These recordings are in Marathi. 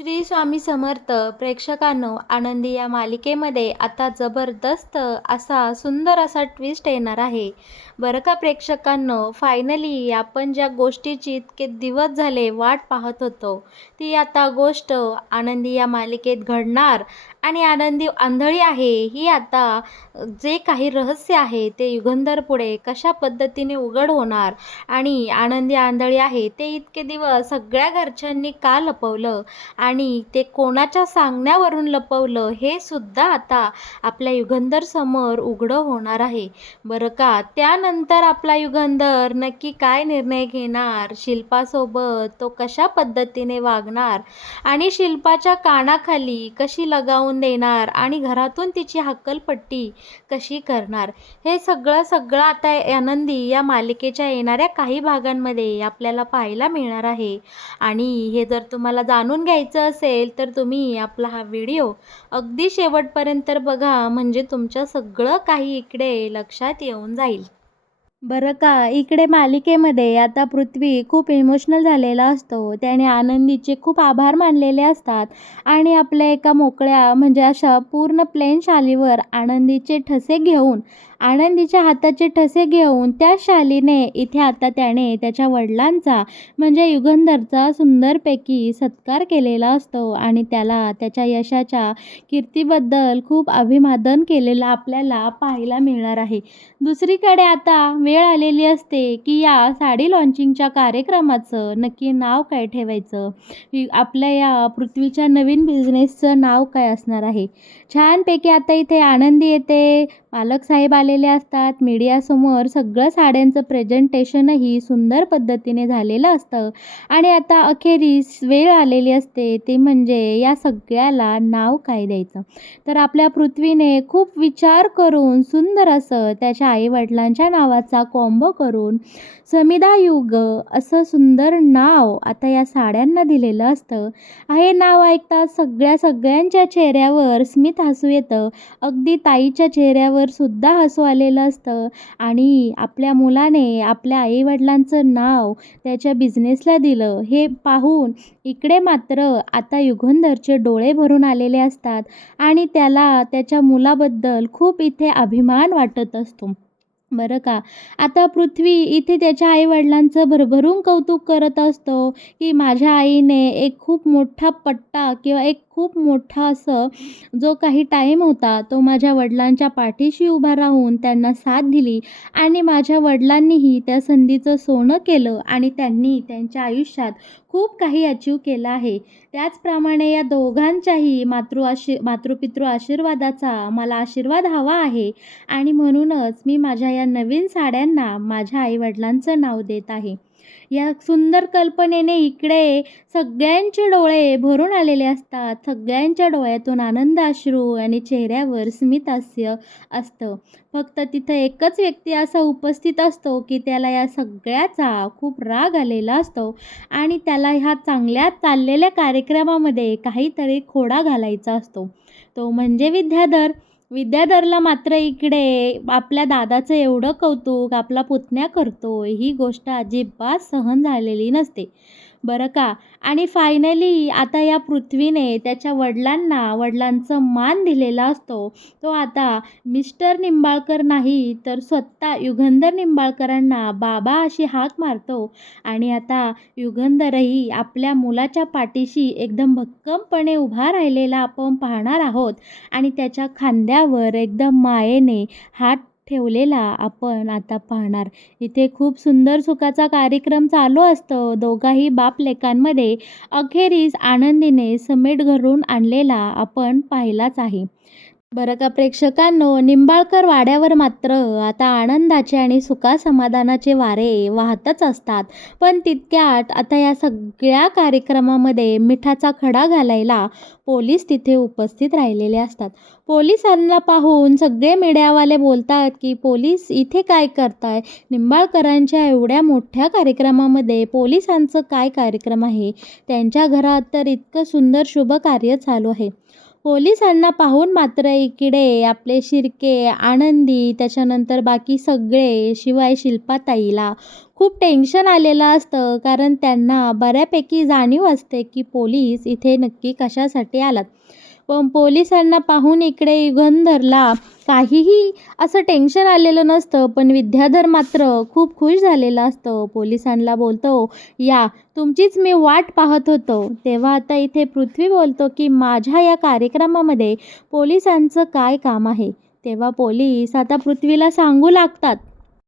श्री स्वामी समर्थ प्रेक्षकांनो, आनंदी या मालिकेमध्ये आता जबरदस्त असा सुंदर असा ट्विस्ट येणार आहे. बरं का प्रेक्षकांनो, फायनली आपण ज्या गोष्टीची इतके दिवस झाले वाट पाहत होतो, ती आता गोष्ट आनंदी या मालिकेत घडणार. आणि आनंदी आंधळी आहे ही आता जे काही रहस्य आहे ते युगंधर पुढे कशा पद्धतीने उघड होणार. आणि आनंदी आंधळी आहे ते इतके दिवस सगळ्या घरच्यांनी का लपवलं आणि ते कोणाच्या सांगण्यावरून लपवलं हे सुद्धा आता आपल्या युगंधर समोर उघडं होणार आहे. बरं का, त्यानंतर आपला युगंधर नक्की काय निर्णय घेणार, शिल्पासोबत तो कशा पद्धतीने वागणार आणि शिल्पाच्या कानाखाली कशी लगावून देणार आणि घरातून तिची हक्कलपट्टी कशी करणार, हे सगळं आता आनंदी या मालिकेच्या येणाऱ्या काही भागांमध्ये आपल्याला पाहायला मिळणार आहे. आणि हे जर तुम्हाला जाणून घ्यायचं असेल तर तुम्ही आपला हा व्हिडिओ अगदी शेवटपर्यंत बघा, म्हणजे तुमच्या सगळं काही इकडे लक्षात येऊन जाईल. बरं का, इकडे मालिकेमध्ये आता पृथ्वी खूप इमोशनल झालेला असतो. त्याने आनंदीचे खूप आभार मानलेले असतात आणि आपल्या एका मोकळ्या म्हणजे अशा पूर्ण प्लेन शालीवर आनंदीच्या हाताचे ठसे घेऊन त्या शालीने इथे आता त्याने त्याच्या वडिलांचा म्हणजे युगंधरचा सुंदरपैकी सत्कार केलेला असतो आणि त्याला त्याच्या यशाच्या कीर्तीबद्दल खूप अभिवादन केलेलं आपल्याला पाहायला मिळणार आहे. दुसरीकडे आता वेळ आलेली असते की या साडी लॉन्चिंगच्या कार्यक्रमाचं नक्की नाव काय ठेवायचं, आपल्या या पृथ्वीच्या नवीन बिझनेसचं नाव काय असणार आहे. छानपैकी आता इथे आनंदी येते, मालक साहेब आलेले असतात, मीडियासमोर सगळं साड्यांचं प्रेझेंटेशनही सुंदर पद्धतीने झालेलं असतं आणि आता अखेरीस वेळ आलेली असते ते म्हणजे या सगळ्याला नाव काय द्यायचं. तर आपल्या पृथ्वीने खूप विचार करून सुंदर असं त्याच्या आईवडिलांच्या नावाचा कॉम्बो करून समिधा युग असं सुंदर नाव आता या साड्यांना दिलेलं असतं. हे नाव ऐकता सगळ्यांच्या चेहऱ्यावर स्मित हसू येतं. अगदी ताईच्या चेहऱ्यावर सुद्धा हसू आलेलं असतं आणि आपल्या मुलाने आपल्या आईवडिलांचं नाव त्याच्या बिझनेसला दिलं हे पाहून इकडे मात्र आता युगंधरचे डोळे भरून आलेले असतात आणि त्याला त्याच्या मुलाबद्दल खूप इथे अभिमान वाटत असतो. बरं का, आता पृथ्वी इथे त्याच्या आईवडिलांचं भरभरून कौतुक करत असतो की माझ्या आईने एक खूप मोठा पट्टा किंवा एक खूप मोठा असं जो काही टाईम होता तो माझ्या वडिलांच्या पाठीशी उभा राहून त्यांना साथ दिली आणि माझ्या वडिलांनीही त्या संधीचं सोनं केलं आणि त्यांनी त्यांच्या आयुष्यात खूप काही अचीव केलं आहे. त्याचप्रमाणे या दोघांच्याही मातृपितृ आशीर्वादाचा मला आशीर्वाद हवा आहे आणि म्हणूनच मी माझ्या या नवीन साड्यांना माझ्या आईवडिलांचं नाव देत आहे. या सुंदर कल्पनेने इकडे सगळ्यांचे डोळे भरून आलेले असतात. सगळ्यांच्या डोळ्यातून आनंद अश्रू आणि चेहऱ्यावर स्मित हास्य असतं. फक्त तिथं एकच व्यक्ती असा उपस्थित असतो की त्याला या सगळ्याचा खूप राग आलेला असतो आणि त्याला ह्या चांगल्या चाललेल्या कार्यक्रमामध्ये काहीतरी खोडा घालायचा असतो. तो म्हणजे विद्याधर. विद्याधरला मात्र इकडे आपल्या दादाचं एवढं कौतुक आपला पुतण्या करतोय ही गोष्ट अजिबात सहन झालेली नसते. बरं का, आणि फायनली आता या पृथ्वीने त्याच्या वडिलांचा मान दिलेला असतो. तो आता मिस्टर निंबाळकर नाही तर स्वतः युगंधर निंबाळकरांना बाबा अशी हाक मारतो आणि आता युगंधरही आपल्या मुलाच्या पाठीशी एकदम भक्कमपणे उभा राहिलेला आपण पाहणार आहोत आणि त्याच्या खांद्यावर एकदम मायेने हात ठेवलेला आपण आता पाहणार. इथे खूप सुंदर सुखाचा कार्यक्रम चालू असतो दोघाही बाप लेकांमध्ये. अखेरीस आनंदीने समेट घरून आणलेला आपण पाहिलाच आहे. बरं का प्रेक्षकांनो, निंबाळकर वाड्यावर मात्र आता आनंदाचे आणि सुखासमाधानाचे वारे वाहतच असतात. पण तितक्यात आता या सगळ्या कार्यक्रमामध्ये मिठाचा खडा घालायला पोलीस तिथे उपस्थित राहिलेले असतात. पोलिसांना पाहून सगळे मीडियावाले बोलतात की पोलीस इथे काय करताय, निंबाळकरांच्या एवढ्या मोठ्या कार्यक्रमामध्ये पोलिसांचं काय कार्यक्रम आहे, त्यांच्या घरात तर इतकं सुंदर शुभ कार्य चालू आहे. पोलिसांना पाहून मात्र इकडे आपले शिर्के, आनंदी, त्याच्यानंतर बाकी सगळे, शिवाय शिल्पाताईला खूप टेन्शन आलेलं असतं. कारण त्यांना बऱ्यापैकी जाणीव असते की पोलीस इथे नक्की कशासाठी आलात. पण पोलिसांना पाहून इकडे युगंधरला काहीही असं टेन्शन आलेलं नसतं. पण विद्याधर मात्र खूप खुश झालेला असतो. पोलिसांना बोलतो, या तुमचीच मी वाट पाहत होतो. तेव्हा आता इथे पृथ्वी बोलतो की माझ्या या कार्यक्रमामध्ये पोलिसांचं काय काम आहे. तेव्हा पोलीस आता पृथ्वीला सांगू लागतात,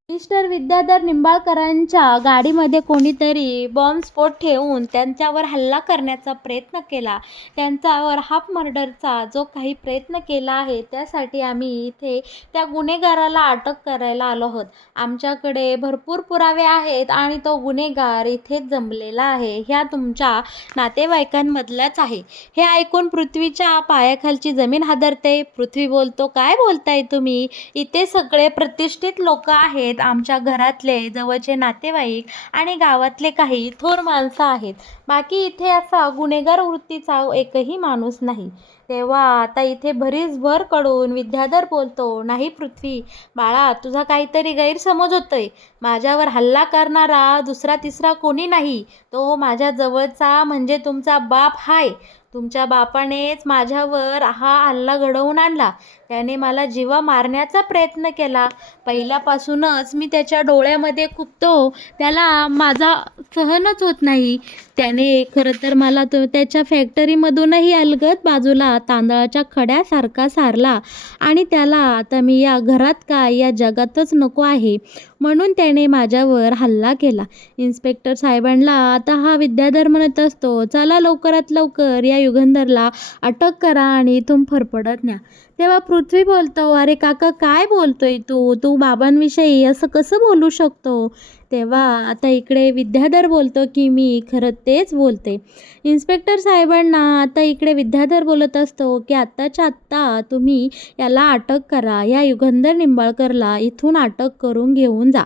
मिस्टर विद्याधर निंबाळकरांच्या गाडीमध्ये कोणीतरी बॉम्बस्फोट ठेवून त्यांच्यावर हल्ला करण्याचा प्रयत्न केला. त्यांच्यावर हाफ मर्डरचा जो काही प्रयत्न केला आहे त्यासाठी आम्ही इथे त्या गुन्हेगाराला अटक करायला आलो आहोत. आमच्याकडे भरपूर पुरावे आहेत आणि तो गुन्हेगार इथेच जमलेला आहे. ह्या तुमच्या नातेवाईकांमधलाच आहे. हे ऐकून पृथ्वीच्या पायाखालची जमीन हादरते. पृथ्वी बोलतो, काय बोलताय तुम्ही? इथे सगळे प्रतिष्ठित लोक आहेत. आमच्या घरातले जवळचे नातेवाईक आणि गावातले काही थोर माणसं आहेत. बाकी इथे असा गुन्हेगार वृत्तीचा एकही माणूस नाही. तेव्हा आता इथे भरीसभर कडून विद्याधर बोलतो, नाही पृथ्वी बाळा, तुझा काहीतरी गैरसमज होतोय. माझ्यावर हल्ला करणारा दुसरा तिसरा कोणी नाही. तो माझ्या जवळचा म्हणजे तुमचा बाप हाय. तुमच्या बापानेच माझ्यावर हा हल्ला घडवून आणला. त्याने मला जीवा मारण्याचा प्रयत्न केला. पहिल्यापासूनच मी त्याच्या डोळ्यामध्ये खुपतो. त्याला माझा सहनच होत नाही. त्याने खरं तर मला त्याच्या फॅक्टरीमधूनही अलगद बाजूला तांदळाच्या खड्यासारखा सारला आणि त्याला आता मी या घरात काय या जगातच नको आहे म्हणून त्याने माझ्यावर हल्ला केला. इन्स्पेक्टर साहेबांना आता हा विद्याधर म्हणत असतो, चला लवकरात लवकर या युगंधरला अटक करा आणि इथून फरफडत न्या. तेव्हा पृथ्वी बोलतो, अरे काका काय बोलतोय तू बाबांविषयी असं कसं बोलू शकतो? तेव्हा आता इकडे विद्याधर बोलतो की मी खरं तेच बोलते. इन्स्पेक्टर साहेबांना आता इकडे विद्याधर बोलत असतो की आत्ताच्या आत्ता तुम्ही याला अटक करा. या युगंधर निंबाळकरला इथून अटक करून घेऊन जा.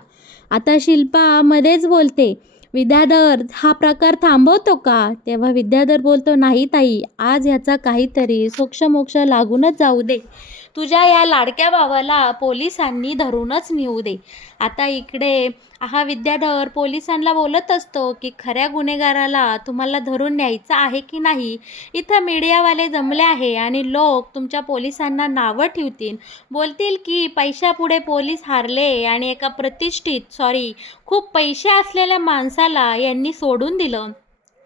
आता शिल्पा मध्येच बोलते, विद्याधर हा प्रकार थांबवतो का? तेव्हा विद्याधर बोलतो, नाही ताई, आज ह्याचा काहीतरी सोक्षमोक्ष लागूनच जाऊ दे. तुझ्या या लाडक्या भावाला पोलिसांनी धरूनच नेऊ दे. आता इकडे हा विद्याधर पोलिसांना बोलत असतो की खऱ्या गुन्हेगाराला तुम्हाला धरून न्यायचं आहे की नाही. इथं मीडियावाले जमले आहे आणि लोक तुमच्या पोलिसांना नावं ठेवतील. बोलतील की पैशापुढे पोलीस हारले आणि एका प्रतिष्ठित खूप पैसे असलेल्या माणसाला यांनी सोडून दिलं.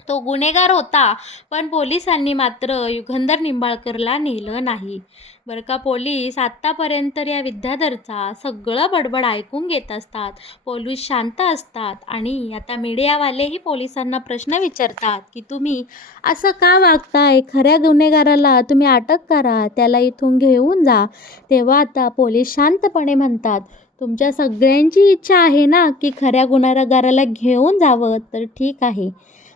तो गुन्हेगार होता, पण पोलिसांनी मात्र युगंधर निंबाळकरला नेलं नाही. बरं का, पोलीस आत्तापर्यंत या विद्याधरचा सगळं बडबड ऐकून घेत असतात. पोलीस शांत असतात आणि आता मीडियावालेही पोलिसांना प्रश्न विचारतात की तुम्ही असं का वागताय? खऱ्या गुन्हेगाराला तुम्ही अटक करा, त्याला इथून घेऊन जा. तेव्हा आता पोलीस शांतपणे म्हणतात, तुमच्या सगळ्यांची इच्छा आहे ना की खऱ्या गुन्हेगाराला घेऊन जावं, तर ठीक आहे.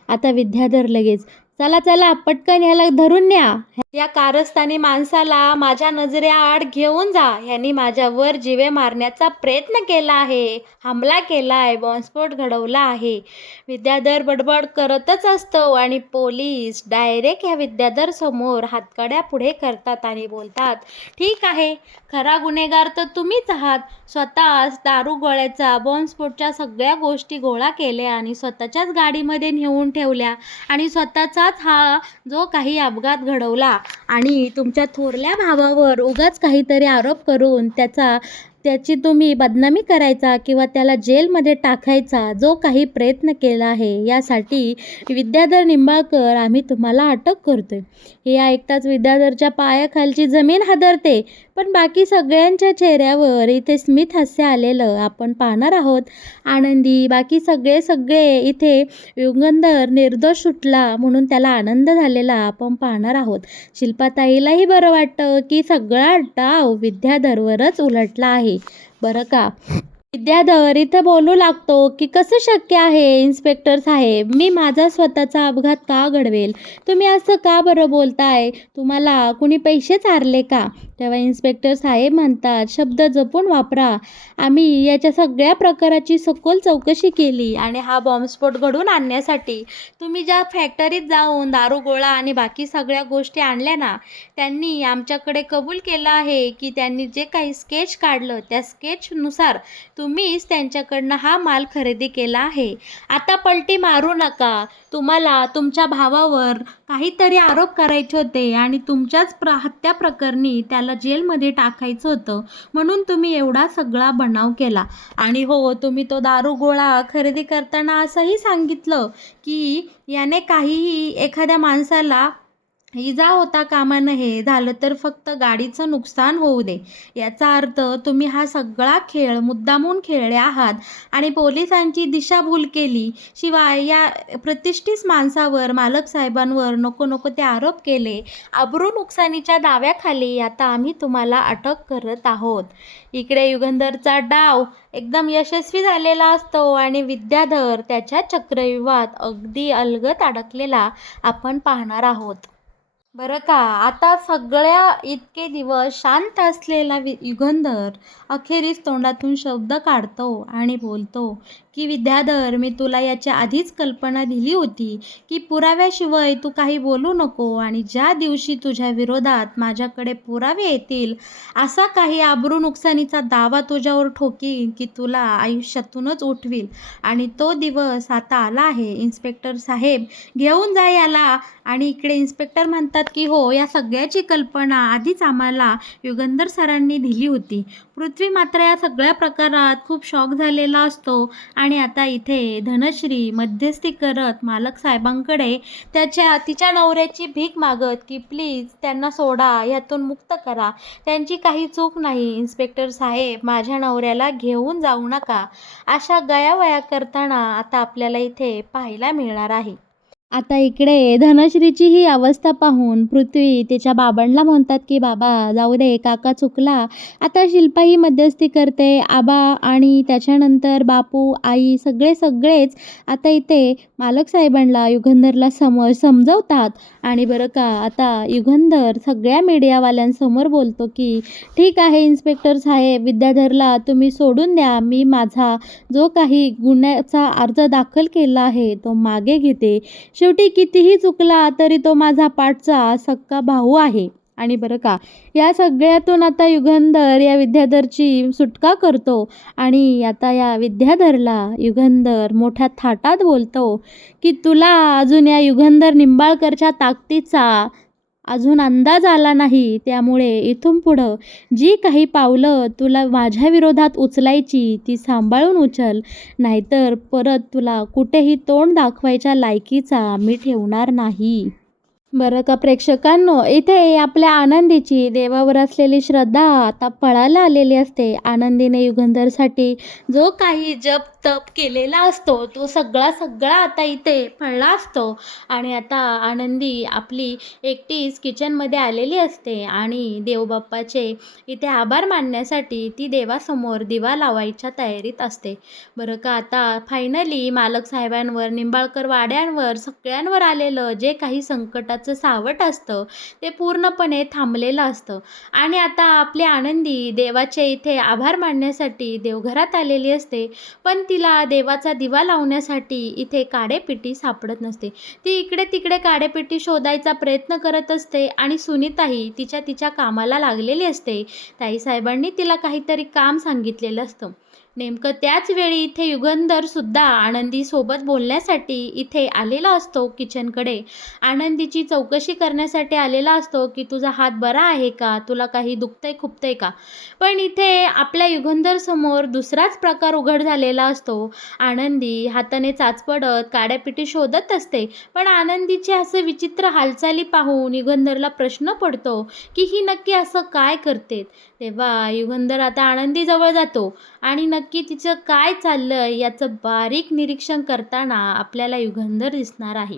आता विद्याधर लगेच, चला चला पटकन ह्याला धरून न्या. या कारस्थानी माणसाला माझ्या नजरेआड घेऊन जा. ह्यांनी माझ्यावर जीवे मारण्याचा प्रयत्न केला आहे, हमला केला आहे, बॉम्बस्फोट घडवला आहे. विद्याधर बडबड करतच असतो आणि पोलीस डायरेक्ट ह्या विद्याधर समोर हातकड्या पुढे करतात आणि बोलतात, ठीक आहे, खरा गुन्हेगार तर तुम्हीच आहात. स्वतःच दारू गोळ्याचा बॉम्बस्फोटच्या सगळ्या गोष्टी गोळा केल्या आणि स्वतःच्याच गाडीमध्ये नेऊन ठेवल्या आणि स्वतःचाच हा जो काही अपघात घडवला आणि तुमच्या थोरल्या भावावर उगाच काहीतरी आरोप करून त्याची तुम्ही बदनामी करायचा किंवा त्याला जेलमध्ये टाकायचा जो काही प्रयत्न केला आहे, यासाठी विद्याधर निंबाळकर आम्ही तुम्हाला अटक करतोय. हे ऐकताच विद्याधरच्या पायाखालची जमीन हादरते. पण बाकी सगळ्यांच्या चेहऱ्यावर इथे स्मित हास्य आलेलं आपण पाहणार आहोत. आनंदी, बाकी सगळे इथे युगंधर निर्दोष सुटला म्हणून त्याला आनंद झालेला आपण पाहणार आहोत. शिल्पाताईलाही बरं वाटतं की सगळा डाव विद्याधरवरच उलटला आहे. बरं का, विद्याधर इथं बोलू लागतो की कसं शक्य आहे इन्स्पेक्टर साहेब, मी माझा स्वतःचा अपघात का घडवेल? तुम्ही असं का बरं बोलताय? तुम्हाला कुणी पैसे चारले का? तेव्हा इन्स्पेक्टर साहेब म्हणतात, शब्द जपून वापरा. आम्ही याच्या सगळ्या प्रकाराची सखोल चौकशी केली आणि हा बॉम्बस्फोट घडवून आणण्यासाठी तुम्ही ज्या फॅक्टरीत जाऊन दारू गोळा आणि बाकी सगळ्या गोष्टी आणल्या ना, त्यांनी आमच्याकडे कबूल केलं आहे की त्यांनी जे काही स्केच काढलं त्या स्केचनुसार तुम्हीच त्यांच्याकडनं हा माल खरेदी केला आहे. आता पलटी मारू नका. तुम्हाला तुमच्या भावावर काहीतरी आरोप करायचे होते आणि तुमच्याच हत्या प्रकरणी त्याला जेलमध्ये टाकायचं होतं. म्हणून तुम्ही एवढा सगळा बनाव केला. आणि हो, तुम्ही तो दारूगोळा खरेदी करताना असंही सांगितलं की याने काहीही एखाद्या माणसाला इजा होता कामा नये, झालं तर फक्त गाडीचं नुकसान होऊ दे. याचा अर्थ तुम्ही हा सगळा खेळ मुद्दामून खेळले आहात आणि पोलिसांची दिशाभूल केली. शिवाय या प्रतिष्ठित माणसावर, मालक साहेबांवर नको नको ते आरोप केले. अब्रू नुकसानीच्या दाव्याखाली आता आम्ही तुम्हाला अटक करत आहोत. इकडे युगंधरचा डाव एकदम यशस्वी झालेला असतो आणि विद्याधर त्याच्या चक्रव्यूहात अगदी अलगद अडकलेला आपण पाहणार आहोत. बरं का, आता सगळ्या इतके दिवस शांत असलेला युगंधर अखेरीस तोंडातून शब्द काढतो आणि बोलतो की विद्याधर, मी तुला याच्या आधीच कल्पना दिली होती की पुराव्याशिवाय तू काही बोलू नको आणि ज्या दिवशी तुझ्या विरोधात माझ्याकडे पुरावे येतील असा काही आबरू नुकसानीचा दावा तुझ्यावर ठोकीन की तुला आयुष्यातूनच उठवील. आणि तो दिवस आता आला आहे. इन्स्पेक्टर साहेब, घेऊन जा याला. आणि इकडे इन्स्पेक्टर म्हणतात की हो, या सगळ्याची कल्पना आधीच आम्हाला युगंधर सरांनी दिली होती. पृथ्वी मात्र या सगळ्या प्रकारात खूप शॉक झालेला असतो आणि आता इथे धनश्री मध्यस्थी करत मालक साहेबांकडे तिच्या नवऱ्याची भीक मागत की प्लीज त्यांना सोडा, यातून मुक्त करा, त्यांची काही चूक नाही. इन्स्पेक्टर साहेब, माझ्या नवऱ्याला घेऊन जाऊ नका, अशा गयावया करताना आता आपल्याला इथे पाहायला मिळणार आहे. आता इकडे धनश्रीची ही अवस्था पाहून पृथ्वी तिच्या बाबांना म्हणतात की बाबा जाऊ दे, काका चुकला. आता शिल्पा ही मध्यस्थी करते. आबा आणि त्याच्यानंतर बापू, आई सगळेच आता इथे मालक साहेबांना युगंधरला समजवतात. आणि बरं का, आता युगंधर सगळ्या मीडियावाल्यांसमोर बोलतो की ठीक आहे इन्स्पेक्टर साहेब, विद्याधरला तुम्ही सोडून द्या. मी माझा जो काही गुन्ह्याचा अर्ज दाखल केला आहे तो मागे घेते. शेवटी कितीही चुकला तरी तो माझा पाठचा सक्का भाऊ आहे. आणि बरं का, या सगळ्यातून आता युगंधर या विद्याधरची सुटका करतो आणि आता या विद्याधरला युगंधर मोठ्या थाटात बोलतो की तुला अजून या युगंधर निंबाळकरच्या ताकदीचा अजून अंदाज आला नाही. त्यामुळे इथून पुढं जी काही पावलं तुला माझ्या विरोधात उचलायची ती सांभाळून उचल, नाहीतर परत तुला कुठेही तोंड दाखवायच्या लायकीचा मी ठेवणार नाही. बरं का प्रेक्षकांनो, इथे आपल्या आनंदीची देवावर असलेली श्रद्धा आता पळायला आलेली असते. आनंदीने युगंधरसाठी जो काही जप तप केलेला असतो तो सगळा आता इथे फळला असतो. आणि आता आनंदी आपली एकटीच किचनमध्ये आलेली असते आणि देवबाप्पाचे इथे आभार मानण्यासाठी ती देवासमोर दिवा लावायच्या तयारीत असते. बरं का, आता फायनली मालक साहेबांवर, निंबाळकर वाड्यांवर, सगळ्यांवर आलेलं जे काही संकटाचं सावट असतं ते पूर्णपणे थांबलेलं असतं. आणि आता आपली आनंदी देवाचे इथे आभार मानण्यासाठी देवघरात आलेली असते. पण तिला देवाचा दिवा लावण्यासाठी इथे काडेपिटी सापडत नसते. ती इकडे तिकडे काडेपिटी शोधायचा प्रयत्न करत असते आणि सुनीताही तिच्या कामाला लागलेली असते. ताईसाहेबांनी तिला काहीतरी काम सांगितलेलं असतं. नेमकं त्याच वेळी इथे युगंधर सुद्धा आनंदीसोबत बोलण्यासाठी इथे आलेला असतो किचनकडे. आनंदीची चौकशी करण्यासाठी आलेला असतो की तुझा हात बरा आहे का, तुला काही दुखतंय खुपतंय का. पण इथे आपल्या युगंधर समोर दुसराच प्रकार उघड झालेला असतो. आनंदी हाताने चाचपडत काड्यापिटी शोधत असते. पण आनंदीचे असे विचित्र हालचाली पाहून युगंधरला प्रश्न पडतो की ही नक्की असं काय करते. तेव्हा युगंधर आता आनंदीजवळ जातो आणि नक्की तिचं काय चाललंय याचं बारीक निरीक्षण करताना आपल्याला युगंधर दिसणार आहे.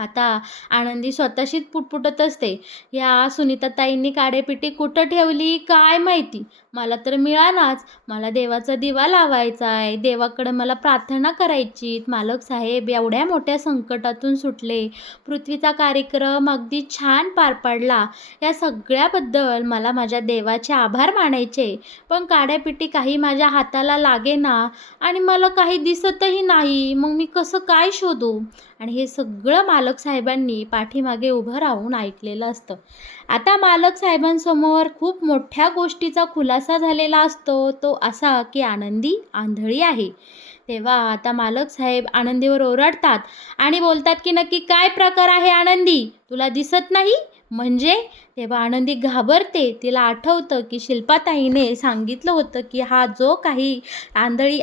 आता आनंदी स्वतःशीच पुटपुटत असते, "या सुनीताताईंनी काड्यापेटी कुठं ठेवली काय माहिती? मला तर मिळानाच. मला देवाचा दिवा लावायचा आहे. देवाकडे मला प्रार्थना करायची. मालक साहेब एवढ्या मोठ्या संकटातून सुटले. पृथ्वीचा कार्यक्रम अगदी छान पार पडला. या सगळ्याबद्दल मला माझ्या देवाचे आभार मानायचे. पण काड्यापेटी काही माझ्या हाताला लागेना आणि मला काही दिसतही नाही. मग मी कसं काय शोधू?" आणि हे सगळं मालक साहेबांनी पाठीमागे उभं राहून ऐकलेलं असतं. आता मालक साहेबांसमोर खूप मोठ्या गोष्टीचा खुलासा झालेला असतो, तो असा की आनंदी आंधळी आहे. तेव्हा आता मालक साहेब आनंदीवर ओरडतात आणि बोलतात की "नक्की काय प्रकार आहे आनंदी? तुला दिसत नाही?" म्हणजे तेव्हा आनंदी घाबरते. तिला आठवतं की शिल्पाताईने सांगितलं होतं की हा जो काही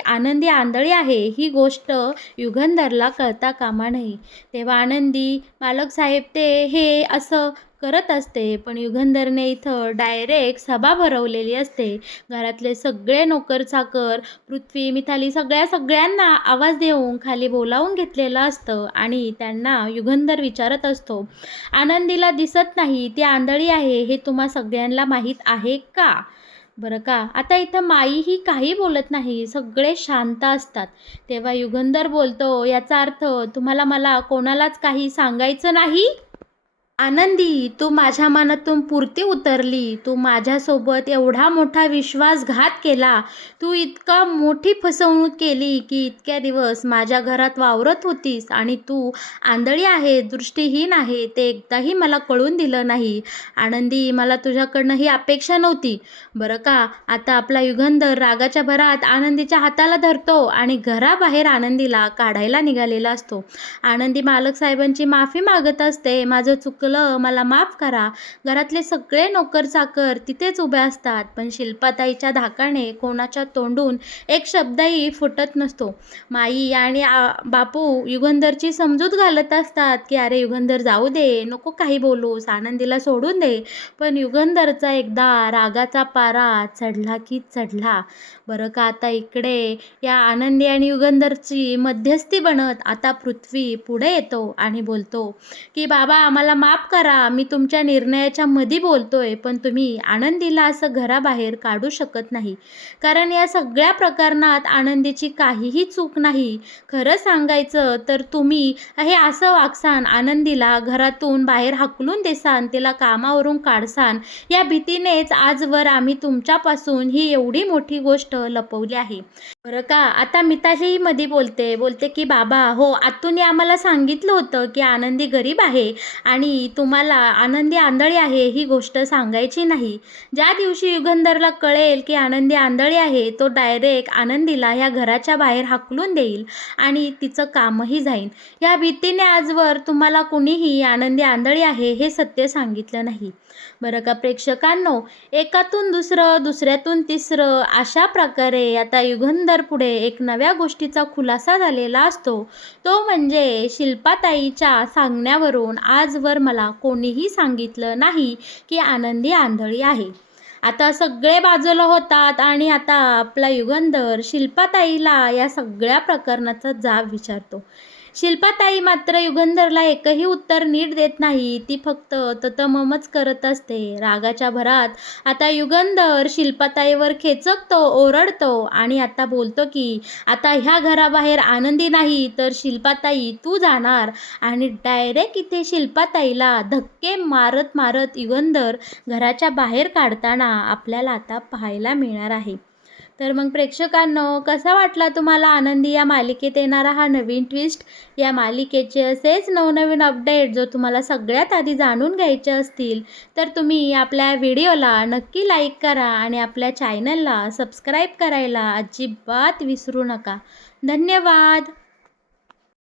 आनंदी आंधळी आहे ही गोष्ट युगंधरला कळता कामा नये. तेव्हा आनंदी मालक साहेब ते हे असं करत असते, पण युगंधरने इथं डायरेक्ट सभा भरवलेली असते. घरातले सगळे नोकर-चाकर, पृथ्वी, मिताली सगळ्यांना आवाज देऊन खाली बोलावून घेतलेलं असतं आणि त्यांना युगंधर विचारत असतो, "आनंदीला दिसत नाही, ती आंधळी आहे, हे तुम्हा सगळ्यांना माहीत आहे का?" बरं का. आता इथं माईही काही बोलत नाही, सगळे शांत असतात. तेव्हा युगंधर बोलतो, "याचा अर्थ तुम्हाला मला कोणालाच काही सांगायचं नाही?" आनंदी, तू माझ्या मनातून पुरती उतरली. तू माझ्यासोबत एवढा मोठा विश्वासघात केला. तू इतका मोठी फसवणूक केली की इतक्या दिवस माझ्या घरात वावरत होतीस आणि तू आंधळी आहे, दृष्टीहीन आहे, ते एकदाही मला कळून दिलं नाही. आनंदी, मला तुझ्याकडनं ही अपेक्षा नव्हती. बरं का. आता आपला युगंधर रागाच्या भरात आनंदीच्या हाताला धरतो आणि घराबाहेर आनंदीला काढायला निघालेला असतो. आनंदी मालक साहेबांची माफी मागत असते, "माझं चुकलं, मला माफ करा." घरातले सगळे नोकर-चाकर तिथेच उभे असतात, पण शिल्पाताईच्या धाकाने कोणाच्या तोंडून एक शब्दही फुटत नसतो. माई आणि बापू युगंधरची समजूत घालत असतात की "अरे युगंधर, जाऊ दे, नको काही बोलूस, आनंदीला सोडून दे." पण युगंधरचा एकदा रागाचा पारा चढला की चढला. बरं का. आता इकडे या आनंदी आणि युगंधरची मध्यस्थी बनत आता पृथ्वी पुढे येतो आणि बोलतो की "बाबा, आम्हाला माफ करा, मी तुमच्या निर्णयाच्या मध्ये बोलतोय, पण तुम्ही आनंदीला असं घराबाहेर काढू शकत नाही. कारण या सगळ्या प्रकरणात आनंदीची काहीही चूक नाही. खरं सांगायचं तर तुम्ही हे असं वागसान, आनंदीला घरातून बाहेर हाकलून देसान, तिला कामावरून काढसान, या भीतीनेच आजवर आम्ही तुमच्यापासून ही एवढी मोठी गोष्ट लपवली आहे." बरं का. आता मिताली मध्ये बोलते की "बाबा, हो, आतूने आम्हाला सांगितलं होतं की आनंदी गरीब आहे आणि तुम्हाला आनंदी आंधळी आहे ही गोष्ट सांगायची नाही. ज्या दिवशी युगंधरला कळेल की आनंदी आंधळी आहे, तो डायरेक्ट आनंदीला ह्या घराच्या बाहेर हाकलून देईल आणि तिचं कामही जाईल. या भीतीने आजवर तुम्हाला कुणीही आनंदी आंधळी आहे हे सत्य सांगितलं नाही." बरं का प्रेक्षकांनो, एकातून दुसरं, दुसऱ्यातून तिसरं अशा प्रकारे आता युगंधर पुढे एक नव्या गोष्टीचा खुलासा झालेला असतो. तो म्हणजे शिल्पाताईच्या सांगण्यावरून आजवर मला कोणीही सांगितलं नाही की आनंदी आंधळी आहे. आता सगळे बाजूला होतात आणि आता आपला युगंधर शिल्पाताईला या सगळ्या प्रकरणाचा जाब विचारतो. शिल्पाताई मात्र युगंधरला एकही उत्तर नीट देत नाही. ती फक्त ततममच करत असते. रागाच्या भरात आता युगंधर शिल्पाताईवर खेचकतो, ओरडतो आणि आता बोलतो की "आता ह्या घराबाहेर आनंदी नाही तर शिल्पाताई तू जाणार." आणि डायरेक्ट इथे शिल्पाताईला धक्के मारत मारत युगंधर घराच्या बाहेर काढताना आपल्याला आता पाहायला मिळणार आहे. तर मग प्रेक्षकांनो, कसा वाटला तुम्हाला आनंदी या मालिकेत येणारा हा नवीन ट्विस्ट? या मालिकेचे असेच नवनवीन अपडेट जो तुम्हाला सगळ्यात आधी जाणून घ्यायचे असतील तर तुम्ही आपल्या व्हिडिओला नक्की लाईक करा आणि आपल्या चॅनलला सबस्क्राईब करायला अजिबात विसरू नका. धन्यवाद.